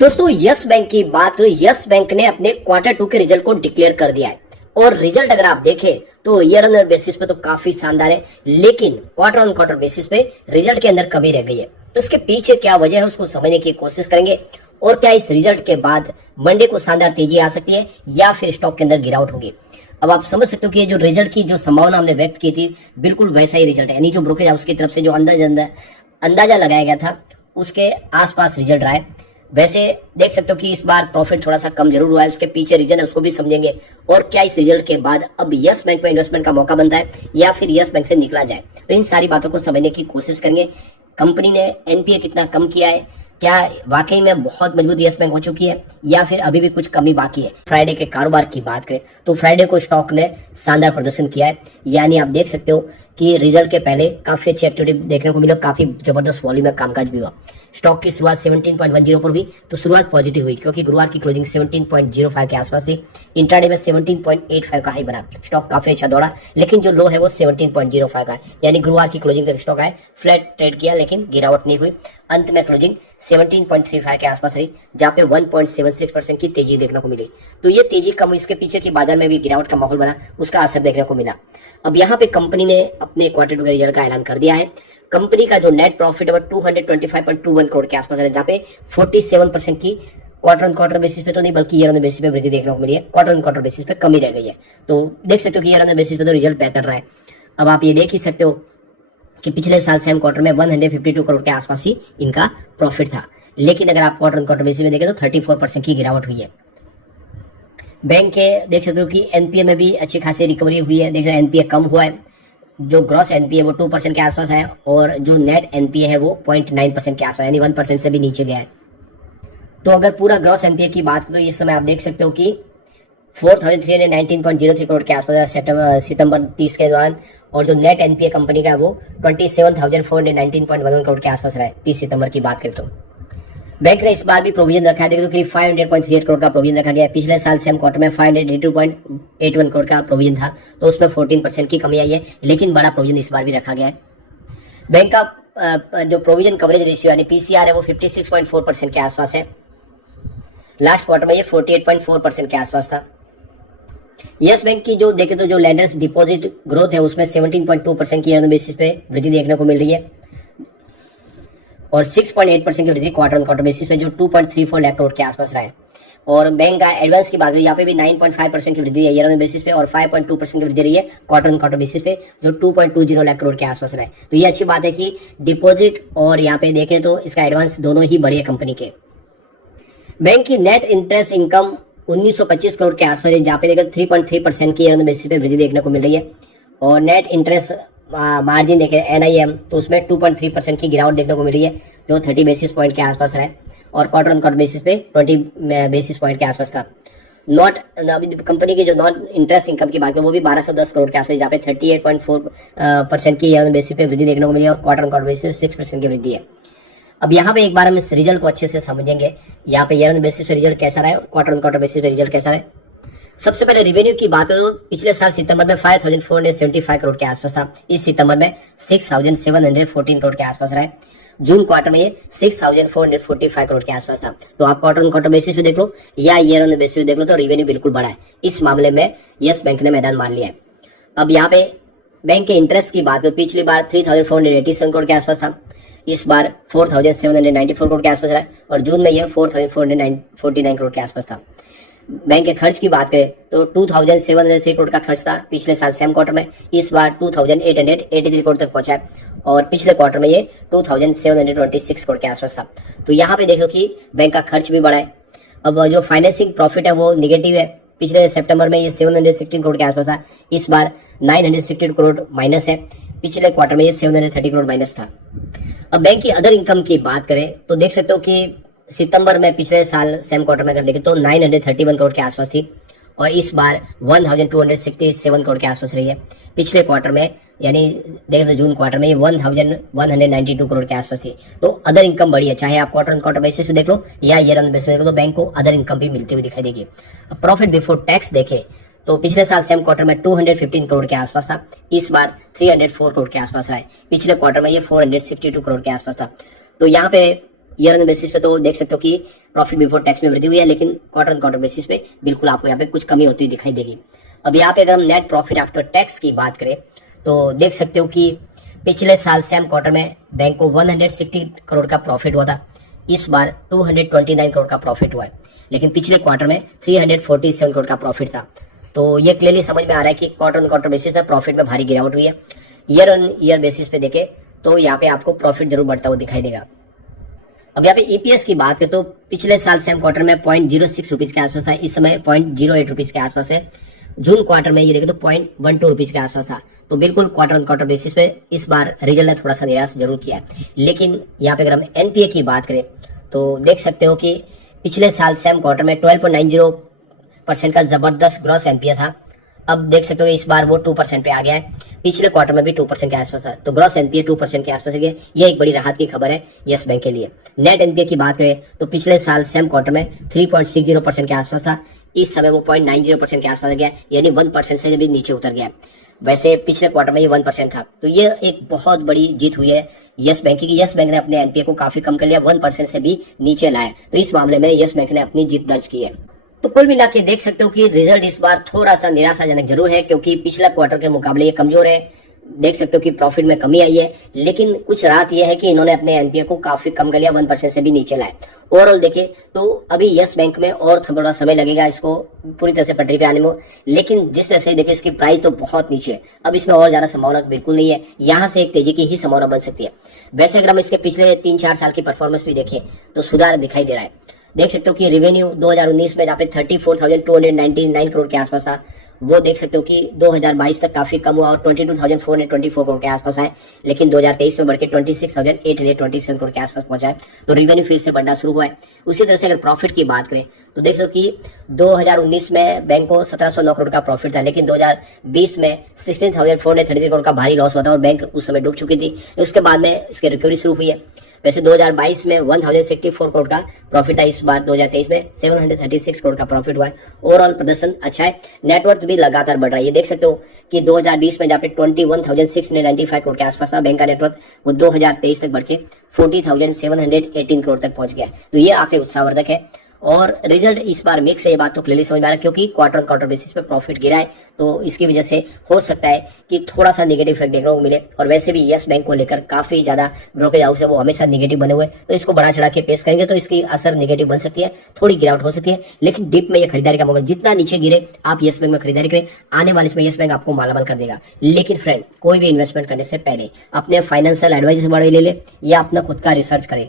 दोस्तों yes bank की बात तो यस बैंक ने अपने क्वार्टर 2 के रिजल्ट को डिक्लेयर कर दिया है और रिजल्ट अगर आप देखें तो ईयर ऑन ईयर बेसिस पे तो काफी शानदार है, लेकिन क्वार्टर ऑन क्वार्टर बेसिस पे रिजल्ट के अंदर कमी रह गई है। तो इसके पीछे क्या वजह है उसको समझने की कोशिश करेंगे और क्या इस रिजल्ट के बाद मंडे को शानदार तेजी आ सकती है या फिर स्टॉक के अंदर गिरावट होगी। अब आप समझ सकते हो कि ये जो रिजल्ट की जो संभावना हमने व्यक्त की थी बिल्कुल वैसा ही रिजल्ट है, यानी जो ब्रोकरेज हाउस की तरफ से जो अंदाजा लगाया गया था उसके आसपास रिजल्ट रहा है। वैसे देख सकते हो कि इस बार प्रॉफिट थोड़ा सा कम जरूर हुआ है, उसके पीछे रीजन है उसको भी समझेंगे और क्या इस रिजल्ट के बाद अब यस बैंक में इन्वेस्टमेंट का मौका बनता है या फिर यस बैंक से निकला जाए। तो इन सारी बातों को समझने की कोशिश करेंगे। कंपनी ने एनपीए कितना कम किया है, क्या वाकई में बहुत मजबूत यस बैंक हो चुकी है या फिर अभी भी कुछ कमी बाकी है। फ्राइडे के कारोबार की बात करें तो फ्राइडे को स्टॉक ने शानदार प्रदर्शन किया है, यानी आप देख सकते हो कि रिजल्ट के पहले काफी अच्छी एक्टिविटी देखने को मिली, काफी जबरदस्त वॉल्यूम में कामकाज भी हुआ। स्टॉक की शुरुआत 17.10 पर हुई तो शुरुआत पॉजिटिव हुई क्योंकि गुरुवार की क्लोजिंग 17.05 के आसपास थी। इंट्राडे में 17.85 का हाई बना, स्टॉक काफी अच्छा दौड़ा, लेकिन जो लो है वो 17.05 का है, यानी गुरुवार की क्लोजिंग तक स्टॉक आए फ्लैट ट्रेड किया लेकिन गिरावट नहीं हुई। अंत में क्लोजिंग 17.35 के आसपास रही जहां पे 1.76% की तेजी देखने को मिली। तो ये तेजी कम, इसके पीछे की बाजार में भी गिरावट का माहौल बना, उसका असर देखने को मिला। अब यहाँ पे कंपनी ने अपने क्वार्टर 2 के रिजल्ट का ऐलान कर दिया है। कंपनी का जो नेट प्रॉफिट है 225.21 करोड़ के आसपास है, जहाँ पे 47% की क्वार्टर ऑन क्वार्टर बेसिस पे तो नहीं बल्कि ईयर ऑन बेसिस पे वृद्धि देखने को मिली है। क्वार्टर ऑन क्वार्टर बेसिस पे कमी रह गई है, तो देख सकते हो कि ईयर ऑन बेसिस पे तो रिजल्ट बेहतर रहा है। अब आप ये देख ही सकते हो कि पिछले साल सेम क्वार्टर में 152 करोड़ के आसपास ही इनका प्रॉफिट था, लेकिन अगर आप क्वार्टर ऑन क्वार्टर बेसिस में देखें तो 34% की गिरावट हुई है। बैंक के देख सकते हो कि एनपीए में भी अच्छी खासी रिकवरी हुई है। देख रहे हैं एनपीए कम हुआ है, जो ग्रॉस एनपीए वो 2% के आसपास है और जो नेट एनपीए है वो 0.9% के आसपास, यानी 1% से भी नीचे गया है। तो अगर पूरा ग्रॉस एनपीए की बात करें तो इस समय आप देख सकते हो कि 4319.03 करोड़ के आसपास सितंबर 30 के दौरान, और जो नेट एनपीए कंपनी का है वो 27,419.11 करोड़ के आसपास रहा है 30 सितंबर की बात करें तो। बैंक ने इस बार भी प्रोविजन रखा है, देखो तो करीब 500.38 करोड़ का प्रोविजन रखा गया है। पिछले साल सेम क्वार्टर में 582.81 करोड़ का प्रोविजन था, तो उसमें 14% की कमी आई है, लेकिन बड़ा प्रोविजन इस बार भी रखा गया है। बैंक का जो प्रोविजन कवरेज रेशियो यानी पीसीआर है वो 56.4% के आसपास है। लास्ट क्वार्टर में ये 48.4% के आसपास था। यस बैंक की जो देखें तो जो लैंडर्स डिपॉजिट ग्रोथ है उसमें 17.2% की बेसिस पे वृद्धि देखने को मिल रही है और 6.8% की वृद्धि क्वार्टर ऑन क्वार्टर बेसिस पे जो 2.34 लाख करोड़ के आसपास रहा है। और बैंक का एडवांस की बात करें यहाँ पे भी 9.5% की वृद्धि है ईयर ऑन बेसिस पे और 5.2% की वृद्धि रही है क्वार्टर ऑन क्वार्टर बेसिस पे जो 2.20 लाख करोड़ के आसपास रहा है। तो ये अच्छी बात है कि डिपॉजिट और यहाँ पे देखें तो इसका एडवांस दोनों ही बढ़े कंपनी के। बैंक की नेट इंटरेस्ट इनकम 1925 करोड़ के आसपास है, जहाँ पे देखो 3.3% की ईयर ऑन बेसिस पे वृद्धि देखने को मिल रही है। और नेट इंटरेस्ट मार्जिन देखें एनआईएम तो उसमें 2.3% की गिरावट देखने को मिली है जो 30 बेसिस पॉइंट के आसपास है और क्वार्टर ऑन क्वार्टर बेसिस पे 20 बेसिस पॉइंट के आसपास था। नॉट कंपनी की जो नॉन इंटरेस्ट इनकम की बात करें वो भी 1210 करोड़ के आसपास, जहाँ पे 38.4% की बेसिस पे वृद्धि देखने को मिली है और क्वार्टर ऑन क्वार्टर बेसिस पे 6% की वृद्धि है। अब यहाँ पे एक बार हम इस रिजल्ट को अच्छे से समझेंगे, यहाँ पे ईयर ऑन बेसिस पे रिजल्ट कैसा रहा है और क्वार्टर ऑन क्वार्टर बेसिस पे रिजल्ट कैसा रहा है। सबसे पहले रेवेन्यू की बात करें तो पिछले साल सितंबर में 5475 करोड़ के आसपास था, इस सितंबर में 6714 करोड़ के आसपास रहा है। जून क्वार्टर में ये 6445 करोड़ के आसपास था। तो आप क्वार्टर ऑन क्वार्टर बेसिस पे देख लो या ईयर ऑन बेसिस पे देख लो तो रेवेन्यू बिल्कुल बढ़ा है। इस मामले में यस बैंक ने मैदान मान लिया है। अब यहाँ पे बैंक के इंटरेस्ट की बात करें, पिछली बार 3487 करोड़ के आसपास था, इस बार 4794 करोड़ के आसपास रहा है और जून में यह 4449 करोड़ के आसपास था। बैंक के खर्च की बात करें तो 2703 करोड़ का खर्च था पिछले साल सेम क्वार्टर में, इस बार 2883 करोड़ तक पहुंचा है और पिछले क्वार्टर में ये 2726 करोड़ के आसपास था। तो यहाँ पे देखो कि बैंक का खर्च भी बढ़ा है। अब जो फाइनेंसिंग प्रॉफिट है वो निगेटिव है, पिछले सितंबर में ये 716 करोड़ के आसपास था, इस बार 960 करोड़ माइनस है, पिछले क्वार्टर में ये 730 करोड़ माइनस था। अब बैंक की अदर इनकम की बात करें तो देख सकते हो कि सितंबर में पिछले साल सेम क्वार्टर में अगर देखें तो 931 करोड़ के आसपास थी और इस बार 1267 करोड़ के आसपास रही है। पिछले क्वार्टर में यानी देखें तो जून क्वार्टर में ये 1192 करोड़ के आसपास थी। तो अदर इनकम बढ़ी है, चाहे आप क्वार्टर ऑन क्वार्टर बेसिस पे देख लो या ईयर ऑन बेसिस पे देख लो, तो बैंक को अदर इनकम भी मिलती हुई दिखाई देगी। अब प्रॉफिट बिफोर टैक्स देखें तो पिछले साल सेम क्वार्टर में 215 करोड़ के आसपास था, इस बार 304 करोड़ के आसपास रहा है, पिछले क्वार्टर में ये 462 करोड़ के आसपास था। तो यहाँ पे ईयर ऑन बेसिस पे तो देख सकते हो कि प्रॉफिट बिफोर टैक्स में वृद्धि हुई है, लेकिन क्वार्टर ऑन क्वार्टर बेसिस पे बिल्कुल आपको यहाँ पे कुछ कमी होती हुई दिखाई देगी। अब यहाँ पे अगर हम नेट प्रॉफिट आफ्टर टैक्स की बात करें तो देख सकते हो कि पिछले साल सेम क्वार्टर में बैंक को 160 करोड़ का प्रॉफिट हुआ था, इस बार 229 करोड़ का प्रॉफिट हुआ है, लेकिन पिछले क्वार्टर में 347 करोड़ का प्रॉफिट था। तो ये क्लियरली समझ में आ रहा है कि क्वार्टर ऑन क्वार्टर बेसिस पे प्रॉफिट में भारी गिरावट हुई है। ईयर ऑन ईयर बेसिस पे देखें तो यहाँ पे आपको प्रॉफिट जरूर बढ़ता हुआ दिखाई देगा। अब यहाँ पे ईपीएस की बात करें तो पिछले साल सेम क्वार्टर में 0.06 रुपीज के आसपास था, इस समय 0.08 रुपीज के आसपास है। जून क्वार्टर में ये देखें तो 0.12 रुपीज के आसपास था। तो बिल्कुल क्वार्टर ऑन क्वार्टर बेसिस पे इस बार रिजल्ट ने थोड़ा सा निराश जरूर किया है। लेकिन यहाँ पे अगर हम एनपीए की बात करें तो देख सकते हो कि पिछले साल सेम क्वार्टर में 12.90% का जबरदस्त ग्रॉस एनपीए था। अब देख सकते हो इस बार वो 2% पे आ गया है, पिछले क्वार्टर में भी 2% के आसपास था। तो ग्रॉस एनपीए 2% के आसपास है, ये एक बड़ी राहत की खबर है यस बैंक के लिए। नेट एनपीए की बात करें तो पिछले साल सेम क्वार्टर में 3.60% के आसपास था, इस समय वो 0.90% के आसपास गया, यानी 1% से भी नीचे उतर गया। वैसे पिछले क्वार्टर में ये 1% था। तो ये एक बहुत बड़ी जीत हुई है यस बैंक की। यस बैंक ने अपने एनपीए को काफी कम कर लिया, 1% से भी नीचे लाया। तो इस मामले में यस बैंक ने अपनी जीत दर्ज की है। तो कुल मिला के देख सकते हो कि रिजल्ट इस बार थोड़ा सा निराशाजनक जरूर है, क्योंकि पिछला क्वार्टर के मुकाबले ये कमजोर है। देख सकते हो कि प्रॉफिट में कमी आई है, लेकिन कुछ राहत यह है कि इन्होंने अपने एनपीए को काफी कम कर लिया, 1% से भी नीचे लाए। ओवरऑल देखे तो अभी यस बैंक में और थोड़ा समय लगेगा इसको पूरी तरह से पटरी पे आने में, लेकिन जिस तरह से देखे इसकी प्राइस तो बहुत नीचे है। अब इसमें और ज्यादा संभावना बिल्कुल नहीं है, यहाँ से एक तेजी की ही संभावना बन सकती है। वैसे अगर हम इसके पिछले 3-4 साल की परफॉर्मेंस भी देखें तो सुधार दिखाई दे रहा है। देख सकते हो कि रेवेन्यू 2019 में जहाँ पे 34,299 करोड़ के आसपास था, वो देख सकते हो कि 2022 तक काफी कम हुआ और 22,424 करोड़ के आसपास आए, लेकिन 2023 में बढ़ के 26,827 करोड़ के आसपास पहुंचा है। तो रेवेन्यू फिर से बढ़ना शुरू हुआ है। उसी तरह से अगर प्रॉफिट की बात करें तो देख सकते हो कि 2019 में बैंक को 1709 करोड़ का प्रॉफिट था, लेकिन 2020 में 16,433 करोड़ का भारी लॉस हुआ था और बैंक उस समय डूब चुकी थी। उसके बाद में इसकी रिकवरी शुरू हुई है। वैसे 2022 में 1064 करोड़ का प्रॉफिट था, इस बार 2023 में 736 करोड़ का प्रॉफिट हुआ है। ओवरऑल प्रदर्शन अच्छा है, नेटवर्थ भी लगातार बढ़ रहा है। ये देख सकते हो कि 2020 में जहाँ पे 21,695 करोड़ के आसपास था बैंक का नेटवर्थ, वो 2023 तक बढ़ के 40,718 करोड़ तक पहुंच गया। तो ये आंकड़े उत्साहवर्धक है और रिजल्ट इस बार मिक्स है, ये बात तो क्लियरली समझ में आ रहा है, क्योंकि क्वार्टर क्वार्टर बेसिस पे प्रॉफिट गिरा है। तो इसकी वजह से हो सकता है कि थोड़ा सा नेगेटिव इफेक्ट देखने को मिले। और वैसे भी यस बैंक को लेकर काफी ज्यादा ब्रोकरेज हाउस है वो हमेशा नेगेटिव बने हुए, तो इसको बढ़ा चढ़ा के पेश करेंगे तो इसकी असर नेगेटिव बन सकती है, थोड़ी गिरावट हो सकती है। लेकिन डिप में ये खरीदारी का मौका, जितना नीचे गिरे आप यस बैंक में खरीदारी करें, आने वाले इसमें यस बैंक आपको मालामाल कर देगा। लेकिन फ्रेंड, कोई भी इन्वेस्टमेंट करने से पहले अपने फाइनेंशियल एडवाइजर से ले ले या अपना खुद का रिसर्च करें।